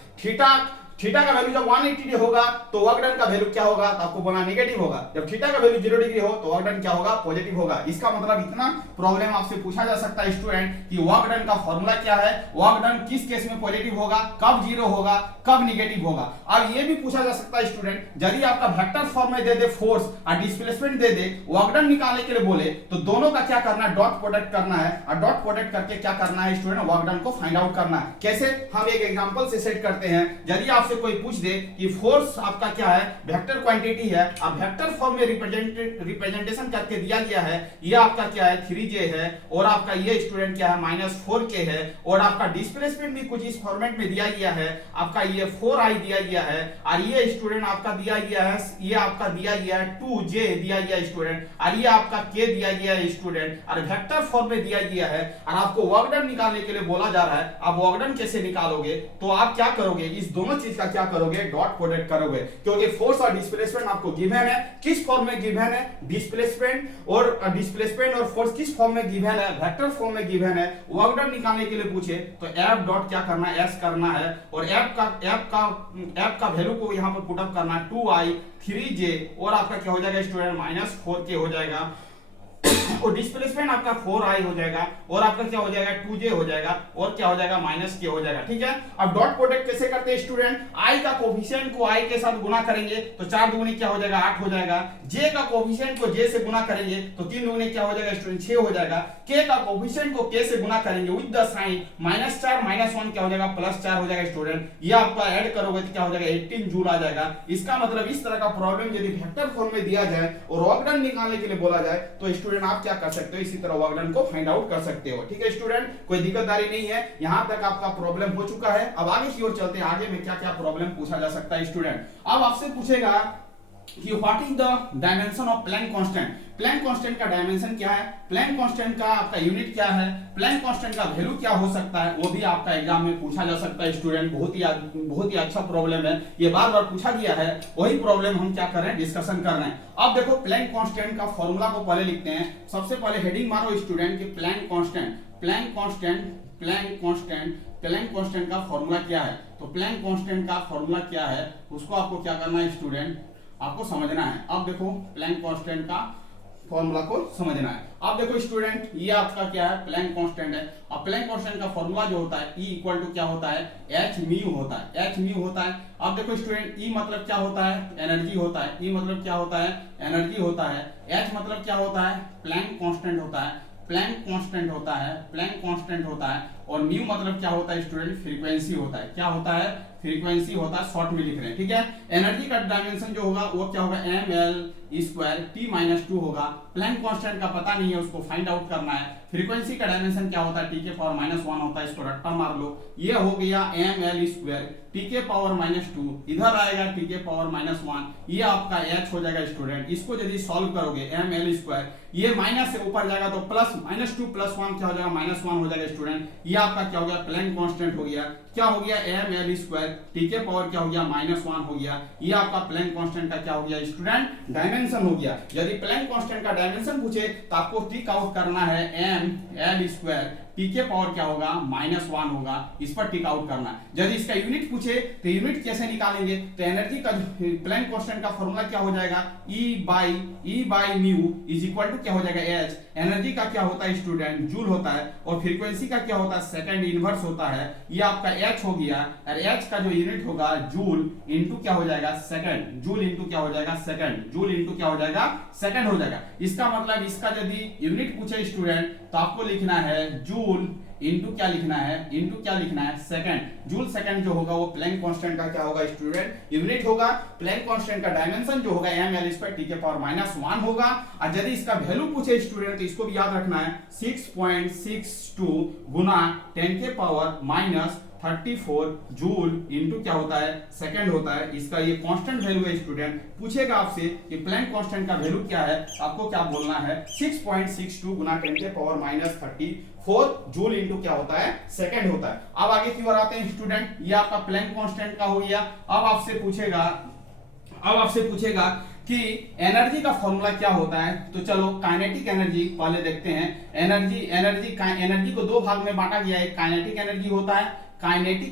थीटा का वैल्यू जब 180 डिग्री होगा तो वर्क डन का वैल्यू क्या होगा, तो आपको बोलना नेगेटिव होगा। जब थीटा का वैल्यू 0 डिग्री हो तो वर्क डन क्या होगा, पॉजिटिव होगा। इसका मतलब इतना प्रॉब्लम आपसे पूछा जा सकता है स्टूडेंट कि वर्क डन का फॉर्मूला क्या है, वर्क डन किस केस में पॉजिटिव होगा, कब 0 होगा, कब नेगेटिव होगा। अब ये भी पूछा जा सकता है स्टूडेंट, यदि आपका वेक्टर फॉर्म में दे दे फोर्स और डिस्प्लेसमेंट दे दे, वर्क डन निकालने के लिए बोले तो दोनों का क्या करना है, डॉट प्रोडक्ट करना है, और डॉट प्रोडक्ट करके क्या करना है स्टूडेंट, वर्क डन को फाइंड आउट करना है। कैसे, हम एक एग्जांपल से सेट करते हैं। यदि आपसे कोई पूछ दे कि फोर्स आपका क्या है, वेक्टर क्वांटिटी है, अब वेक्टर फॉर्म में रिप्रेजेंटेशन करके दिया गया है, ये आपका क्या है 3j है, और आपका ये स्टूडेंट क्या है -4k है, और आपका डिस्प्लेसमेंट भी कुछ इस फॉर्मेट में दिया गया है, आपका ये 4i दिया गया है, और ये स्टूडेंट आपका दिया गया है, ये आपका दिया गया है 2j दिया गया स्टूडेंट, और ये आपका k दिया गया है स्टूडेंट, और वेक्टर फॉर्म में दिया गया है, और आपको वर्क डन निकालने के लिए बोला जा रहा है। आप वर्क डन कैसे निकालोगे, तो आप क्या करोगे, इस दोनों चीज का क्या करोगे, डॉट प्रोडक्ट करोगे, क्योंकि फोर्स और डिस्प्लेसमेंट आपको गिवन है, किस फॉर्म में गिवन है, डिस्प्लेसमेंट और फोर्स किस फॉर्म में गिवन है, वेक्टर फॉर्म में गिवन है। वर्क डन निकालने के लिए पूछे तो F डॉट क्या करना है, S करना है, और F का वैल्यू को यहां पर पुट अप करना है 2i 3j, और आपका क्या हो जाएगा स्टूडेंट -4k हो जाएगा, और डिस्प्लेसमेंट आपका 4i हो जाएगा, और आपका क्या हो जाएगा 2j हो जाएगा, और क्या हो जाएगा -k हो जाएगा। ठीक है, अब डॉट प्रोडक्ट कैसे करते हैं स्टूडेंट, i का कोफिशिएंट को i के साथ गुना करेंगे तो 4 दूनी क्या हो जाएगा 8 हो जाएगा, j का कोफिशिएंट को j से गुना करेंगे तो 3 दूनी क्या हो जाएगा स्टूडेंट 6 हो जाएगा, k का कोफिशिएंट को k से गुना करेंगे विद द साइन -4 -1 क्या हो जाएगा +4 हो जाएगा स्टूडेंट, ये आपका ऐड करोगे तो क्या हो जाएगा 18 जूल आ जाएगा। इसका मतलब इस तरह का प्रॉब्लम यदि वेक्टर फॉर्म में दिया जाए और वर्क डन निकालने के लिए बोला जाए तो स्टूडेंट आप क्या कर सकते हो, इसी तरह वर्क डन को फाइंड आउट कर सकते हो। ठीक है स्टूडेंट, कोई दिक्कतदारी नहीं है, यहां तक आपका प्रॉब्लम हो चुका है। अब आगे की ओर चलते हैं, आगे में क्या क्या प्रॉब्लम पूछा जा सकता है स्टूडेंट। अब आपसे पूछेगा कि what is the dimension of Planck constant, Planck constant का डायमेंशन क्या है, प्लैंक कांस्टेंट का आपका यूनिट क्या है, प्लैंक कांस्टेंट का वैल्यू क्या हो सकता है, वो भी आपका एग्जाम में पूछा जा सकता है स्टूडेंट। बहुत ही अच्छा प्रॉब्लम है, ये बार बार पूछा गया है, वही प्रॉब्लम हम क्या कर रहे हैं, डिस्कशन कर रहे हैं। अब देखो प्लैंक कांस्टेंट का फॉर्मूला को पहले लिखते हैं। सबसे पहले हेडिंग मारो स्टूडेंट कि प्लैंक कांस्टेंट का फॉर्मूला क्या है। तो प्लैंक कांस्टेंट का फॉर्मूला क्या है उसको आपको क्या करना है स्टूडेंट, आपको समझना है। अब देखो प्लैंक कांस्टेंट का फॉर्मूला को समझना है। अब देखो स्टूडेंट, ये आपका क्या है, प्लैंक कांस्टेंट है। अब प्लैंक कांस्टेंट का फॉर्मूला जो होता है E इक्वल टू क्या होता है, h म्यू होता है। अब देखो स्टूडेंट, E मतलब क्या होता है, एनर्जी होता है। E मतलब क्या होता है, एनर्जी होता है। H मतलब क्या होता है, प्लैंक कांस्टेंट होता है। और म्यू मतलब क्या होता है स्टूडेंट, फ्रीक्वेंसी होता है। क्या होता है, फ्रीक्वेंसी होता है, शॉर्ट में लिख रहे हैं। ठीक है, एनर्जी का डायमेंशन जो होगा वो क्या होगा, ml² t-2 होगा। प्लैंक कांस्टेंट का पता नहीं है, उसको फाइंड आउट करना है। फ्रीक्वेंसी का डायमेंशन क्या होता है, t⁻⁻1 होता है, इसको रट्टा मार लो। ये हो गया ml² t⁻⁻2, इधर आएगा t⁻⁻1, ये आपका h हो जाएगा स्टूडेंट। इसको यदि सॉल्व करोगे ml², ये माइनस से ऊपर जाएगा तो प्लस -2 + 1 क्या हो जाएगा, -1 हो जाएगा स्टूडेंट। ये आपका क्या हो गया, प्लैंक कांस्टेंट हो गया। क्या हो गया, ml² t के पावर क्या हो गया, -1 हो गया। ये आपका प्लैंक कांस्टेंट का क्या हो गया स्टूडेंट, डायमेंशन हो गया। यदि प्लैंक कांस्टेंट का डायमेंशन पूछे तो आपको टिक आउट करना है ml² t के पावर क्या होगा, -1 होगा, इस पर टिक आउट करना है। यदि इसका यूनिट पूछे तो यूनिट कैसे निकालेंगे, तो एनर्जी का प्लैंक कांस्टेंट का फॉर्मूला क्या हो जाएगा, E by mu is equal to क्या हो जाएगा h। एनर्जी का क्या होता है स्टूडेंट, जूल होता है, और फ्रीक्वेंसी का क्या होता है, सेकंड इनवर्स होता है। ये आपका h हो गया, और h का जो यूनिट होगा जूल इनटू क्या हो जाएगा, सेकंड। जूल इनटू क्या हो जाएगा, सेकंड। जूल इनटू क्या हो जाएगा, सेकंड हो जाएगा। इसका मतलब इसका यदि यूनिट पूछे स्टूडेंट तो आपको लिखना है जूल इनटू क्या लिखना है, इनटू क्या लिखना है, सेकंड। जूल सेकंड जो होगा वो प्लैंक कांस्टेंट का क्या होगा स्टूडेंट, यूनिट होगा। प्लैंक कांस्टेंट का डायमेंशन जो होगा ml² T⁻⁻1 होगा। और यदि इसका वैल्यू पूछे स्टूडेंट तो इसको भी याद रखना है 6.62 गुना 10⁻34 जूल इनटू क्या होता है, सेकंड होता है। इसका ये कांस्टेंट वैल्यू है स्टूडेंट। पूछेगा आपसे कि प्लैंक कांस्टेंट का वैल्यू क्या है, आपको क्या बोलना है 6.62 गुना 10⁻34 जूल इनटू क्या होता है, सेकंड होता है। अब आगे की ओर आते हैं स्टूडेंट, ये आपका प्लैंक कांस्टेंट का हो गया। अब आपसे पूछेगा कि एनर्जी का फॉर्मूला क्या होता है। तो चलो काइनेटिक एनर्जी पहले देखते हैं। एनर्जी को दो भाग में बांटा गया है, काइनेटिक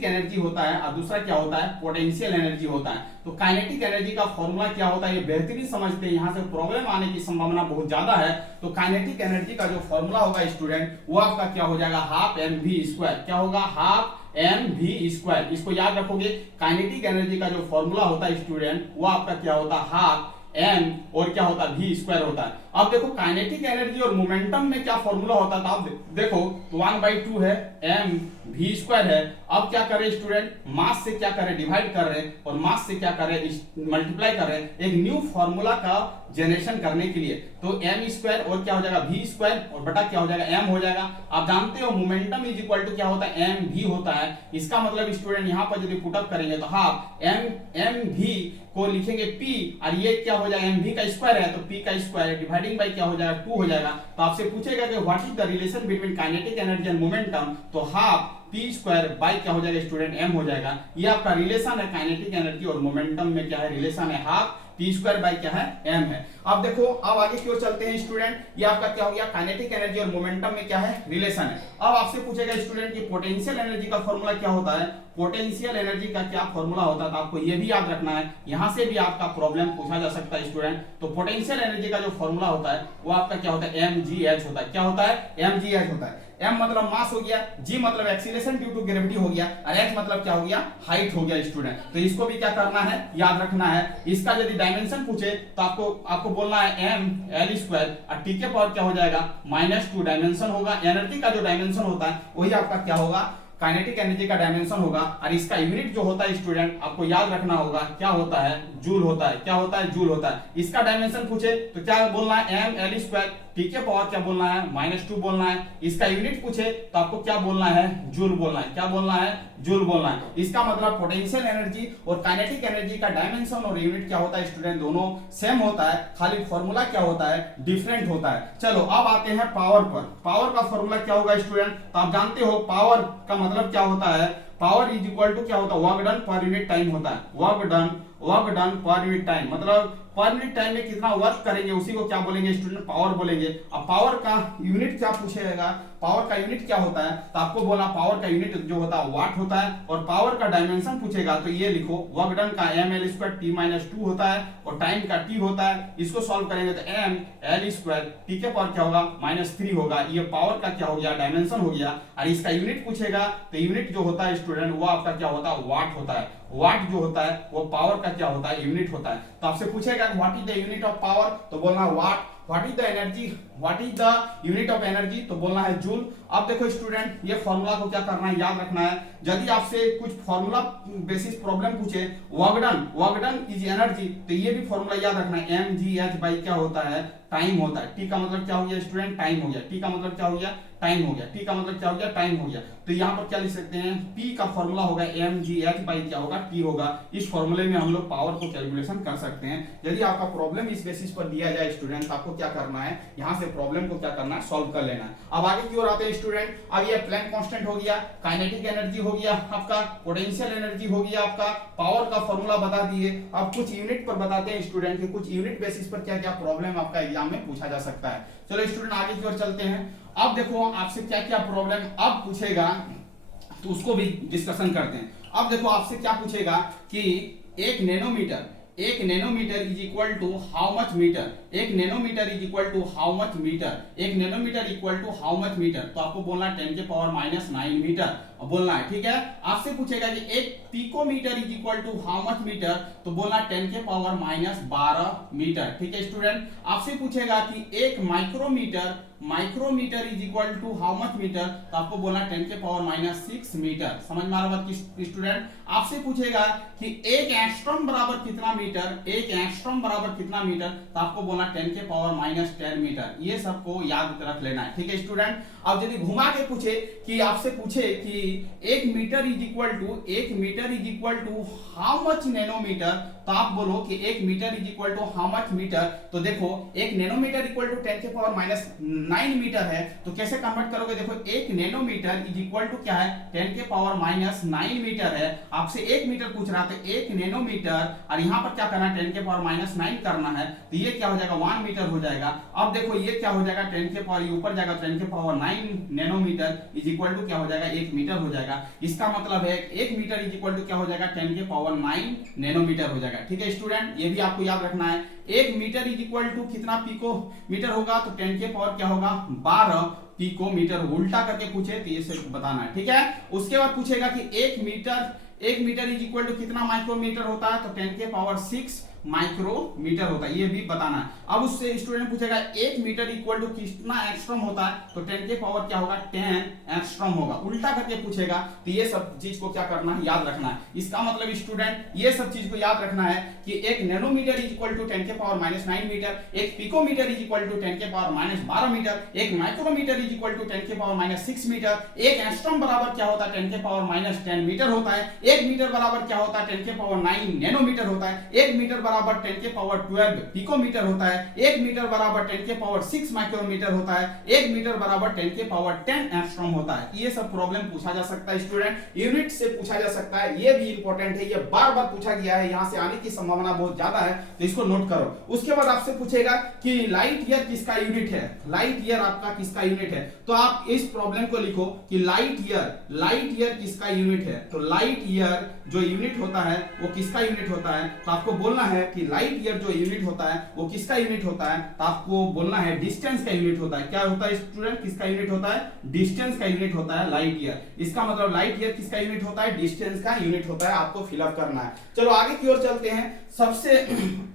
एनर्जी होता है और दूसरा क्या होता है, पोटेंशियल एनर्जी होता है। तो काइनेटिक एनर्जी का फॉर्मूला क्या होता है ये बेहतरीन समझते हैं, यहां से प्रॉब्लम आने की संभावना बहुत ज्यादा है। तो काइनेटिक एनर्जी का जो फॉर्मूला होगा स्टूडेंट वो आपका क्या हो जाएगा, हाफ mv²। क्या होगा, हाफ mv²। इसको याद रखोगे। काइनेटिक एनर्जी का जो फॉर्मूला होता है स्टूडेंट वो आपका क्या होता है, हाफ m और क्या होता है v² होता है। अब देखो काइनेटिक एनर्जी और मोमेंटम में क्या फॉर्मूला होता था, अब देखो 1/2 है mv² है। अब क्या करें स्टूडेंट, मास से क्या करें, डिवाइड कर रहे हैं और मास से क्या करें, मल्टीप्लाई कर रहे हैं एक न्यू फॉर्मूला का जनरेशन करने के लिए। तो m² और क्या हो जाएगा v² और बटा क्या हो जाएगा m हो जाएगा। आप जानते हो मोमेंटम इज इक्वल टू क्या होता है, mv होता है। इसका मतलब स्टूडेंट यहाँ पर यदि पुटअप करेंगे तो हाफ mv को लिखेंगे p और ये क्या हो जाएगा mv का स्क्वायर है तो p का स्क्वायर डिवाइडिंग बाय क्या हो जाएगा 2 हो जाएगा। तो आपसे पूछेगा कि what is the relation between kinetic energy and momentum, तो हाफ p² बाय क्या हो जाएगा स्टूडेंट m हो जाएगा। ये आपका रिलेशन है काइनेटिक एनर्जी और मोमेंटम में क्या है, रिलेशन है हाफ p² बाय क्या है m है। अब देखो अब आगे की ओर चलते हैं स्टूडेंट, ये आपका क्या हो गया, काइनेटिक एनर्जी और मोमेंटम में क्या है, रिलेशन है। अब आपसे पूछेगा स्टूडेंट कि पोटेंशियल एनर्जी का फॉर्मूला क्या होता है, पोटेंशियल एनर्जी का क्या फॉर्मूला होता है, तो आपको ये भी याद रखना है। यहां से भी आपका प्रॉब्लम पूछा जा सकता है स्टूडेंट। तो पोटेंशियल एनर्जी का जो फॉर्मूला होता है वो आपका क्या होता है, mgh होता है। क्या होता है, mgh होता है। m मतलब मास हो गया, g मतलब एक्सीलरेशन ड्यू टू ग्रेविटी हो गया और h मतलब क्या हो गया, हाइट हो गया स्टूडेंट। तो इसको भी क्या करना है, याद रखना है। इसका यदि डायमेंशन पूछे तो आपको बोलना है ml² और t के पावर क्या हो जाएगा -2 डायमेंशन होगा। एनर्जी का जो डायमेंशन होता है वही आपका क्या होगा, काइनेटिक एनर्जी का डायमेंशन होगा। और इसका यूनिट जो होता है स्टूडेंट आपको याद रखना होगा, क्या होता है, जूल होता है। क्या होता है, जूल होता है। इसका डायमेंशन पूछे तो क्या बोलना है, ml²। t के पावर क्या बोलना है, -2 बोलना है। इसका यूनिट पूछे तो आपको क्या बोलना है, जूल बोलना है। क्या बोलना है, जूल बोलना है। इसका मतलब पोटेंशियल एनर्जी और काइनेटिक एनर्जी का डायमेंशन और यूनिट क्या होता है स्टूडेंट, दोनों सेम होता है, खाली फॉर्मूला क्या होता है, डिफरेंट होता है। चलो अब आते हैं पावर पर। पावर का फॉर्मूला क्या होगा स्टूडेंट, तो आप जानते हो पावर का मतलब क्या होता है, पावर इज इक्वल टू क्या होता है, work done per unit time होता है। Work done per unit time मतलब पर यूनिट टाइम में कितना वर्क करेंगे उसी को क्या बोलेंगे स्टूडेंट, पावर बोलेंगे। अब पावर का यूनिट क्या पूछेगा, पावर का यूनिट क्या होता है, तो आपको बोला पावर का यूनिट जो होता है वाट होता है। और पावर का डायमेंशन पूछेगा तो ये लिखो, वर्क डन का ml² t-2 होता है और टाइम का t होता है। इसको सॉल्व करेंगे तो ml² t के पावर क्या होगा, -3 होगा। ये पावर का क्या हो गया, डायमेंशन हो गया। और इसका यूनिट पूछेगा तो यूनिट जो होता है स्टूडेंट वो आपका क्या होता है, वाट होता है। वाट जो होता है वो पावर का क्या होता है, यूनिट होता है। तो आपसे पूछेगा what is the unit of power, तो बोलना watt. What is the energy, what is the unit of energy, तो बोलना है जूल। अब देखो स्टूडेंट ये फॉर्मूला को क्या करना है, याद रखना है। यदि आपसे कुछ फॉर्मूला बेसिस प्रॉब्लम पूछे, वर्क डन इज एनर्जी, तो ये भी फॉर्मूला याद रखना है, mgh बाई क्या होता है, टाइम होता है। टी का मतलब क्या हो गया स्टूडेंट, टाइम हो गया। टी का मतलब क्या हो गया, टाइम हो गया। टी का मतलब क्या हो गया, टाइम हो गया। तो यहाँ पर क्या लिख सकते हैं, P का फॉर्मूला होगा mgh बाई क्या होगा, T होगा। इस फॉर्मूले में हम लोग पावर को कैलकुलेशन कर सकते हैं। यदि आपका प्रॉब्लम इस बेसिस पर दिया जाए स्टूडेंट, आपको क्या करना है, यहाँ से प्रॉब्लम को क्या करना है, सॉल्व कर लेना है। अब आगे की ओर आते हैं स्टूडेंट। अब ये प्लैंक कांस्टेंट हो गया, काइनेटिक एनर्जी हो गया आपका, पोटेंशियल एनर्जी हो गया आपका, पावर का फॉर्मूला बता दिए। अब कुछ यूनिट पर बताते हैं स्टूडेंट कि कुछ यूनिट बेसिस पर क्या क्या प्रॉब्लम आपका एग्जाम में पूछा जा सकता है। चलो स्टूडेंट आगे की ओर चलते हैं। अब देखो आपसे क्या क्या प्रॉब्लम अब पूछेगा तो उसको भी डिस्कशन करते हैं। अब देखो आपसे क्या पूछेगा कि एक nanometre is equal to how much metre, एक nanometre is equal to how much metre, एक nanometre equal to how much metre. तो आपको बोलना 10⁻⁹ मीटर। बोलना है, ठीक है। आपसे पूछेगा कि एक picometre is equal to how much metre, तो बोलना 10 के पावर माइनस 12 मीटर, ठीक है स्टूडेंट। आपसे पूछेगा कि एक micrometre is equal to how much metre, तो आपको बोलना 10 के पावर माइनस 6 मीटर। समझ में आ रहा बात की स्टूडेंट। आपसे पूछेगा कि एक एंगस्ट्रॉम बराबर कितना मीटर, एक एंगस्ट्रॉम बराबर कितना मीटर, तो आपको बोलना 10 के पावर माइनस 10 मीटर। ये सबको याद रख लेना है, ठीक है स्टूडेंट। अब यदि घुमा के पूछे कि आपसे पूछे कि एक metre is equal to how much nanometre, तो आप बोलो कि एक metre is equal to how much metre. तो देखो एक नैनोमीटर इक्वल टू 10 के पावर माइनस 9 मीटर है, तो कैसे कन्वर्ट करोगे। देखो एक नैनोमीटर इज इक्वल टू क्या है, 10 के पावर माइनस 9 मीटर है। आपसे 1 मीटर पूछ रहा था, एक नैनोमीटर, और यहाँ पर क्या करना है, 10 के पावर माइनस 9 करना है, तो ये क्या हो जाएगा 1 मीटर हो जाएगा। अब देखो ये क्या हो जाएगा, 10 के पावर ऊपर जाएगा, 10 के power 9 nanometre is equal to क्या हो जाएगा, 1 मीटर हो जाएगा। इसका मतलब है 1 मीटर इज इक्वल टू क्या हो जाएगा, 10 के पावर 9 नैनोमीटर हो जाएगा, ठीक है स्टूडेंट। ये भी आपको याद रखना है। 1 मीटर इज इक्वल टू कितना पिको मीटर होगा, तो 10 के पावर क्या होगा, 12 पिकोमीटर। उल्टा करके पूछे तो ये सिर्फ बताना है, ठीक है। उसके बाद पूछेगा कि 1 मीटर इज इक्वल टू कितना माइक्रोमीटर होता है, तो 10 के पावर 6 माइक्रोमीटर होता है, ये भी बताना है। अब उससे स्टूडेंट पूछेगा 1 मीटर इक्वल टू कितना एंगस्ट्रॉम होता है, तो 10 के पावर क्या होगा, 10 एंगस्ट्रॉम होगा। उल्टा करके पूछेगा तो ये सब चीज को क्या करना है, याद रखना है। इसका मतलब स्टूडेंट ये सब चीज को याद रखना है कि एक नैनोमीटर इज इक्वल टू 10 के पावर माइनस 9 मीटर, एक पिकोमीटर इज इक्वल टू 10 के पावर माइनस 12 मीटर, एक माइक्रोमीटर इज इक्वल टू 10 के पावर माइनस 6 मीटर, एक एंगस्ट्रॉम बराबर क्या होता है, 10 के पावर माइनस 10 मीटर होता है, 1 मीटर बराबर क्या होता है, 10 के पावर 9 नैनोमीटर होता है, 1 मीटर बराबर 10 के पावर 12 पिकोमीटर होता है, 1 मीटर बराबर 10 के पावर 6 माइक्रोमीटर होता है, 1 मीटर बराबर 10 के पावर 10 एंगस्ट्रॉम होता है। ये सब प्रॉब्लम पूछा जा सकता है स्टूडेंट, यूनिट से पूछा जा सकता है, ये भी इंपॉर्टेंट है, ये बार बार पूछा गया है, यहां से आने की संभावना बहुत ज्यादा है, तो इसको नोट करो। उसके बाद आपसे पूछेगा कि लाइट ईयर किसका यूनिट है, लाइट ईयर आपका किसका यूनिट है, तो आप इस प्रॉब्लम को लिखो कि लाइट ईयर किसका यूनिट है। तो लाइट ईयर जो यूनिट होता है वो किसका यूनिट होता है, तो आपको बोलना है कि लाइट ईयर जो यूनिट होता है वो किसका यूनिट होता है, तो आपको बोलना है डिस्टेंस का यूनिट होता है। क्या होता है स्टूडेंट, किसका यूनिट होता है, डिस्टेंस का यूनिट होता है लाइट ईयर। इसका मतलब लाइट ईयर किसका यूनिट होता है, डिस्टेंस का यूनिट होता है, आपको फिलअप करना है। चलो आगे की ओर चलते हैं। सबसे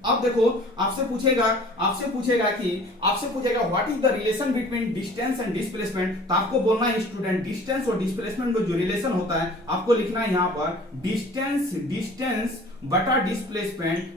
अब देखो आपसे पूछेगा what is the relation between distance and displacement, तो आपको बोलना है स्टूडेंट डिस्टेंस और डिस्प्लेसमेंट में जो रिलेशन होता है आपको लिखना है यहाँ पर डिस्टेंस बटा डिस्प्लेसमेंट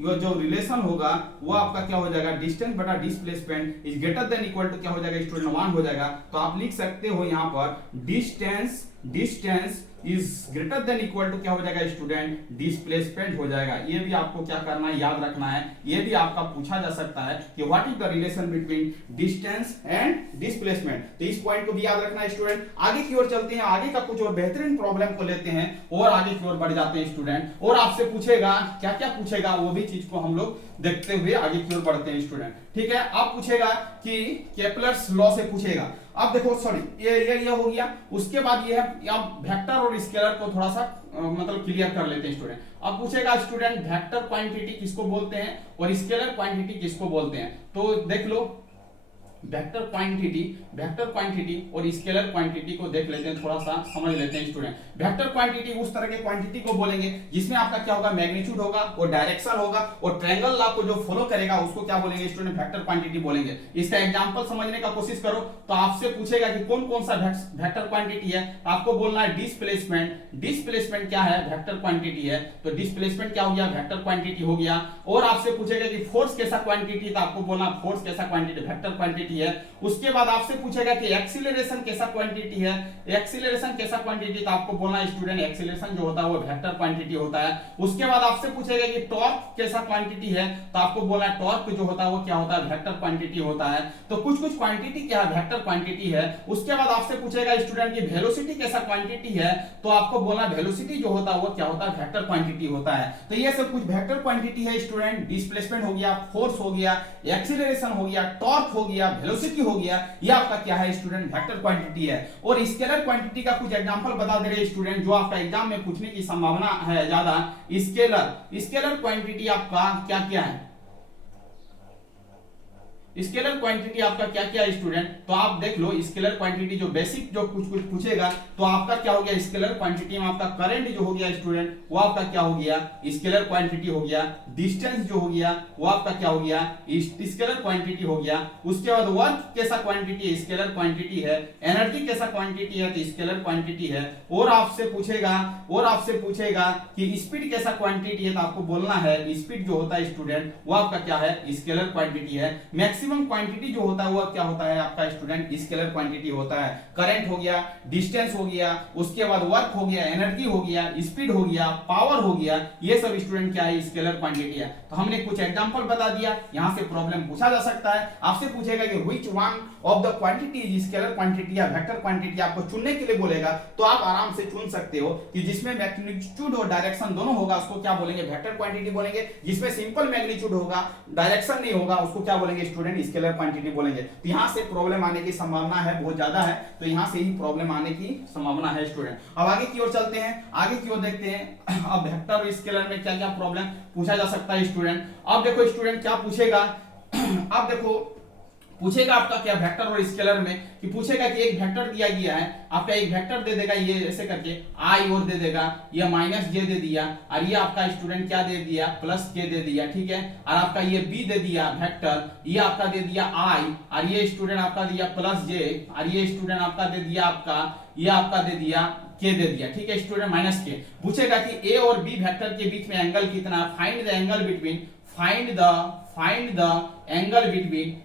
ये जो रिलेशन होगा वो आपका क्या हो जाएगा, डिस्टेंस बटा displacement is greater than equal to क्या हो जाएगा स्टूडेंट, 1 हो जाएगा। तो आप लिख सकते हो यहाँ पर distance is greater than equal to क्या हो जाएगा स्टूडेंट, डिस्प्लेसमेंट हो जाएगा। ये भी आपको क्या करना है, याद रखना है। ये भी आपका पूछा जा सकता है कि what is the relation between distance and displacement, तो इस पॉइंट को भी याद रखना है स्टूडेंट। आगे की ओर चलते हैं, आगे का कुछ और बेहतरीन प्रॉब्लम को लेते हैं और आगे की ओर बढ़ जाते हैं स्टूडेंट। और आपसे पूछेगा क्या क्या पूछेगा वो भी चीज को हम लोग देखते हुए आगे की ओर बढ़ते हैं स्टूडेंट, ठीक है। आप पूछेगा कि केपलर्स लॉ से पूछेगा। अब देखो सॉरी ये हो गया। उसके बाद ये है आप वेक्टर और स्केलर को थोड़ा सा मतलब क्लियर कर लेते हैं स्टूडेंट। अब पूछेगा स्टूडेंट वेक्टर क्वांटिटी किसको बोलते हैं और स्केलर क्वांटिटी किसको बोलते हैं, तो देख लो वेक्टर क्वांटिटी और स्केलर क्वांटिटी को देख लेते हैं, थोड़ा सा समझ लेते हैं स्टूडेंट। वेक्टर क्वांटिटी उस तरह के क्वांटिटी को बोलेंगे जिसमें आपका क्या होगा, मैग्नीट्यूड होगा और डायरेक्शन होगा और ट्रायंगल लॉ को जो फॉलो करेगा उसको क्या बोलेंगे स्टूडेंट, वेक्टर क्वांटिटी बोलेंगे। इसका एग्जांपल समझने का कोशिश करो तो आपसे पूछेगा कि कौन कौन सा वेक्टर क्वांटिटी है, आपको बोलना है डिस्प्लेसमेंट क्या है, वेक्टर क्वांटिटी है, तो डिस्प्लेसमेंट क्या हो गया, वेक्टर क्वांटिटी हो गया। और आपसे पूछेगा कि फोर्स कैसा क्वांटिटी, तो आपको बोलना फोर्स कैसा क्वांटिटी, वेक्टर क्वांटिटी है। उसके बाद आपसे पूछेगा कि एक्सीलरेशन कैसा क्वांटिटी है, एक्सीलरेशन कैसा क्वांटिटी, तो आपको बोलना है स्टूडेंट एक्सीलरेशन जो होता है वो वेक्टर क्वांटिटी होता है। उसके बाद आपसे पूछेगा कि टॉर्क कैसा क्वांटिटी है, तो आपको बोलना है टॉर्क जो होता है वो क्या होता है, वेक्टर क्वांटिटी होता है। तो कुछ क्वांटिटी क्या है, वेक्टर क्वांटिटी है। उसके बाद आपसे पूछेगा स्टूडेंट की वेलोसिटी कैसा क्वांटिटी है, तो आपको बोलना वेलोसिटी जो होता है वो क्या होता है, वेक्टर क्वांटिटी होता है। तो ये सब कुछ वेक्टर क्वांटिटी है स्टूडेंट। डिस्प्लेसमेंट हो गया, फोर्स हो गया, एक्सीलरेशन हो गया, टॉर्क हो गया, वेलोसिटी हो गया, ये आपका क्या है स्टूडेंट, वेक्टर क्वांटिटी है। और स्केलर क्वांटिटी का कुछ एग्जांपल बता दे रहे स्टूडेंट जो आपका एग्जाम में पूछने की संभावना है ज्यादा। स्केलर क्वांटिटी आपका क्या क्या है, स्केलर क्वांटिटी आपका क्या क्या है स्टूडेंट, तो आप देख लो स्केलर क्वांटिटी जो बेसिक जो कुछ कुछ पूछेगा तो आपका क्या हो गया स्केलर क्वांटिटी में आपका करंट जो हो गया स्टूडेंट वो आपका क्या हो गया स्केलर क्वांटिटी हो गया, डिस्टेंस जो हो गया वो आपका क्या हो गया स्केलर क्वांटिटी हो गया, उसके बाद वर्क कैसा क्वांटिटी है स्केलर क्वांटिटी है, एनर्जी कैसा क्वांटिटी है तो स्केलर क्वांटिटी है, और आपसे पूछेगा कि स्पीड कैसा क्वांटिटी है तो आपको बोलना है स्पीड जो होता है स्टूडेंट वो आपका क्या है स्केलर क्वांटिटी है, मैक्सिमम क्वांटिटी जो होता है वो क्या होता है आपका स्टूडेंट स्केलर क्वांटिटी होता है, करंट हो गया, डिस्टेंस हो गया, उसके बाद वर्क हो गया, एनर्जी हो गया, स्पीड हो गया, पावर हो गया, ये सब स्टूडेंट क्या है स्केलर क्वांटिटी है। तो हमने कुछ एग्जांपल बता दिया, यहां से प्रॉब्लम पूछा जा सकता है, आपसे पूछेगा कि which one of the quantity is scalar quantity या वेक्टर क्वांटिटी, आपको चुनने के लिए बोलेगा तो आप आराम से चुन सकते हो कि जिसमें मैग्नीट्यूड और डायरेक्शन दोनों होगा उसको क्या बोलेंगे वेक्टर क्वांटिटी बोलेंगे, जिसमें सिंपल मैग्नीट्यूड होगा डायरेक्शन नहीं होगा उसको क्या बोलेंगे स्टूडेंट स्केलर क्वांटिटी बोलेंगे। तो यहां से प्रॉब्लम आने की संभावना है बहुत ज्यादा है, तो यहां से ही प्रॉब्लम आने की संभावना है स्टूडेंट। अब आगे की ओर चलते हैं, आगे की ओर देखते हैं अब वेक्टर और स्केलर में क्या क्या प्रॉब्लम पूछा जा सकता है स्टूडेंट। अब देखो स्टूडेंट क्या पूछेगा अब देखो पूछेगा आपका क्या वेक्टर और स्केलर में कि पूछेगा कि एक वेक्टर दिया गया है, आपका एक वेक्टर दे देगा ये ऐसे करके आई और दे देगा, ये माइनस जे दे दिया, और ये आपका स्टूडेंट क्या दे दिया प्लस के दे दिया, ठीक है, और आपका ये बी दे दिया वेक्टर, ये आपका दे दिया आई, और ये स्टूडेंट आपका दिया प्लस जे, और ये स्टूडेंट आपका दे दिया आपका ये आपका दे दिया के दे दिया, ठीक है स्टूडेंट माइनस के। पूछेगा कि ए और बी वेक्टर के बीच में एंगल कितना, find the angle between find the angle between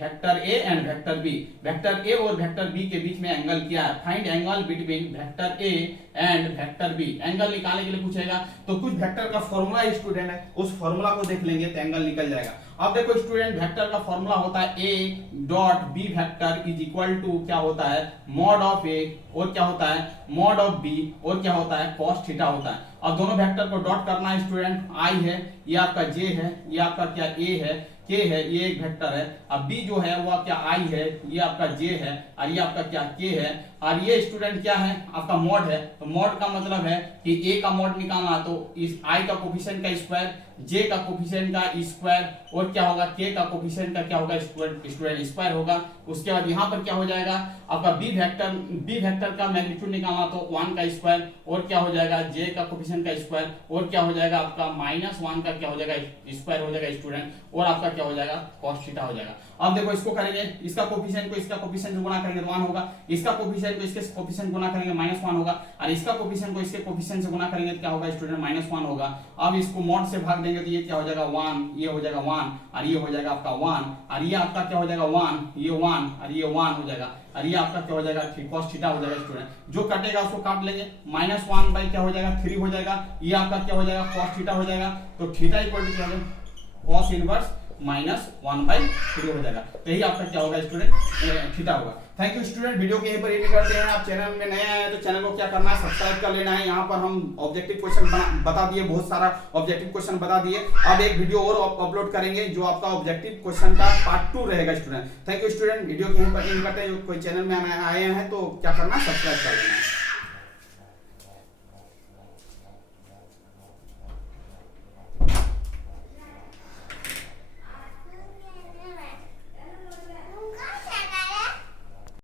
vector A and vector B, vector A और वेक्टर B के बीच में एंगल क्या है, find angle between vector A and vector B। Angle निकालने के लिए पूछेगा तो कुछ वेक्टर का फॉर्मूला स्टूडेंट है उस फॉर्मूला को देख लेंगे तो एंगल निकल जाएगा। अब देखो स्टूडेंट वेक्टर का फॉर्मूला होता है A dot B vector is equal to क्या होता है मॉड ऑफ A और क्या होता है मॉड ऑफ B और क्या होता है cos थीटा होता है। अब दोनों वेक्टर को डॉट करना है स्टूडेंट, I है ये आपका J है ये आपका क्या A है K है ये एक वेक्टर है, अब B जो है वो क्या I है ये आपका J है और ये आपका क्या K है, और ये स्टूडेंट क्या है आपका मॉड है। तो मॉड का मतलब है कि A का मॉड निकालना तो इस I का कोफिशिएंट का स्क्वायर, J का कोफिशिएंट का स्क्वायर और क्या होगा K का कोफिशिएंट का क्या होगा स्टूडेंट स्क्वायर होगा। उसके बाद यहाँ पर क्या हो जाएगा आपका B वेक्टर का मैग्नीट्यूड निकालना तो 1 का स्क्वायर और क्या हो जाएगा J का कोफिशिएंट का स्क्वायर और क्या हो जाएगा आपका -1 का क्या हो जाएगा स्क्वायर हो जाएगा स्टूडेंट, और आपका क्या हो जाएगा cos थीटा हो जाएगा। अब देखो इसको करेंगे इसका कोफिशिएंट को इसका कोफिशिएंट से गुणा करेंगे तो 1 होगा, इसका कोफिशिएंट को इसके कोफिशिएंट गुणा करेंगे -1 होगा, और इसका कोफिशिएंट को इसके कोफिशिएंट से गुणा करेंगे तो क्या होगा स्टूडेंट -1 होगा। अब इसको मॉड से भाग देंगे तो ये क्या हो जाएगा 1, ये हो जाएगा 1 और ये हो जाएगा आपका 1 और ये आपका क्या हो जाएगा 1 ये 1 और ये 1 हो जाएगा, और ये आपका क्या हो जाएगा cos थीटा हो जाएगा स्टूडेंट। जो कटेगा उसको काट लेंगे, -1 बाई क्या हो जाएगा 3 हो जाएगा, ये आपका क्या हो जाएगा cos थीटा हो जाएगा। तो थीटा इक्वल टू क्या हो जाएगा cos इनवर्स -1/3 हो जाएगा। तो यही आपका क्या होगा स्टूडेंट थीटा होगा। थैंक यू स्टूडेंट, वीडियो के यहीं पर एंड करते हैं। आप चैनल में नए आए हैं तो चैनल को क्या करना है सब्सक्राइब कर लेना है। यहाँ पर हम ऑब्जेक्टिव क्वेश्चन बता दिए, बहुत सारा ऑब्जेक्टिव क्वेश्चन बता दिए। अब एक वीडियो और अपलोड करेंगे जो आपका ऑब्जेक्टिव क्वेश्चन का पार्ट 2 रहेगा student. Thank you student, video के यहीं पर एंड करते हैं। कोई चैनल में आए हैं तो क्या करना है सब्सक्राइब कर लेना है।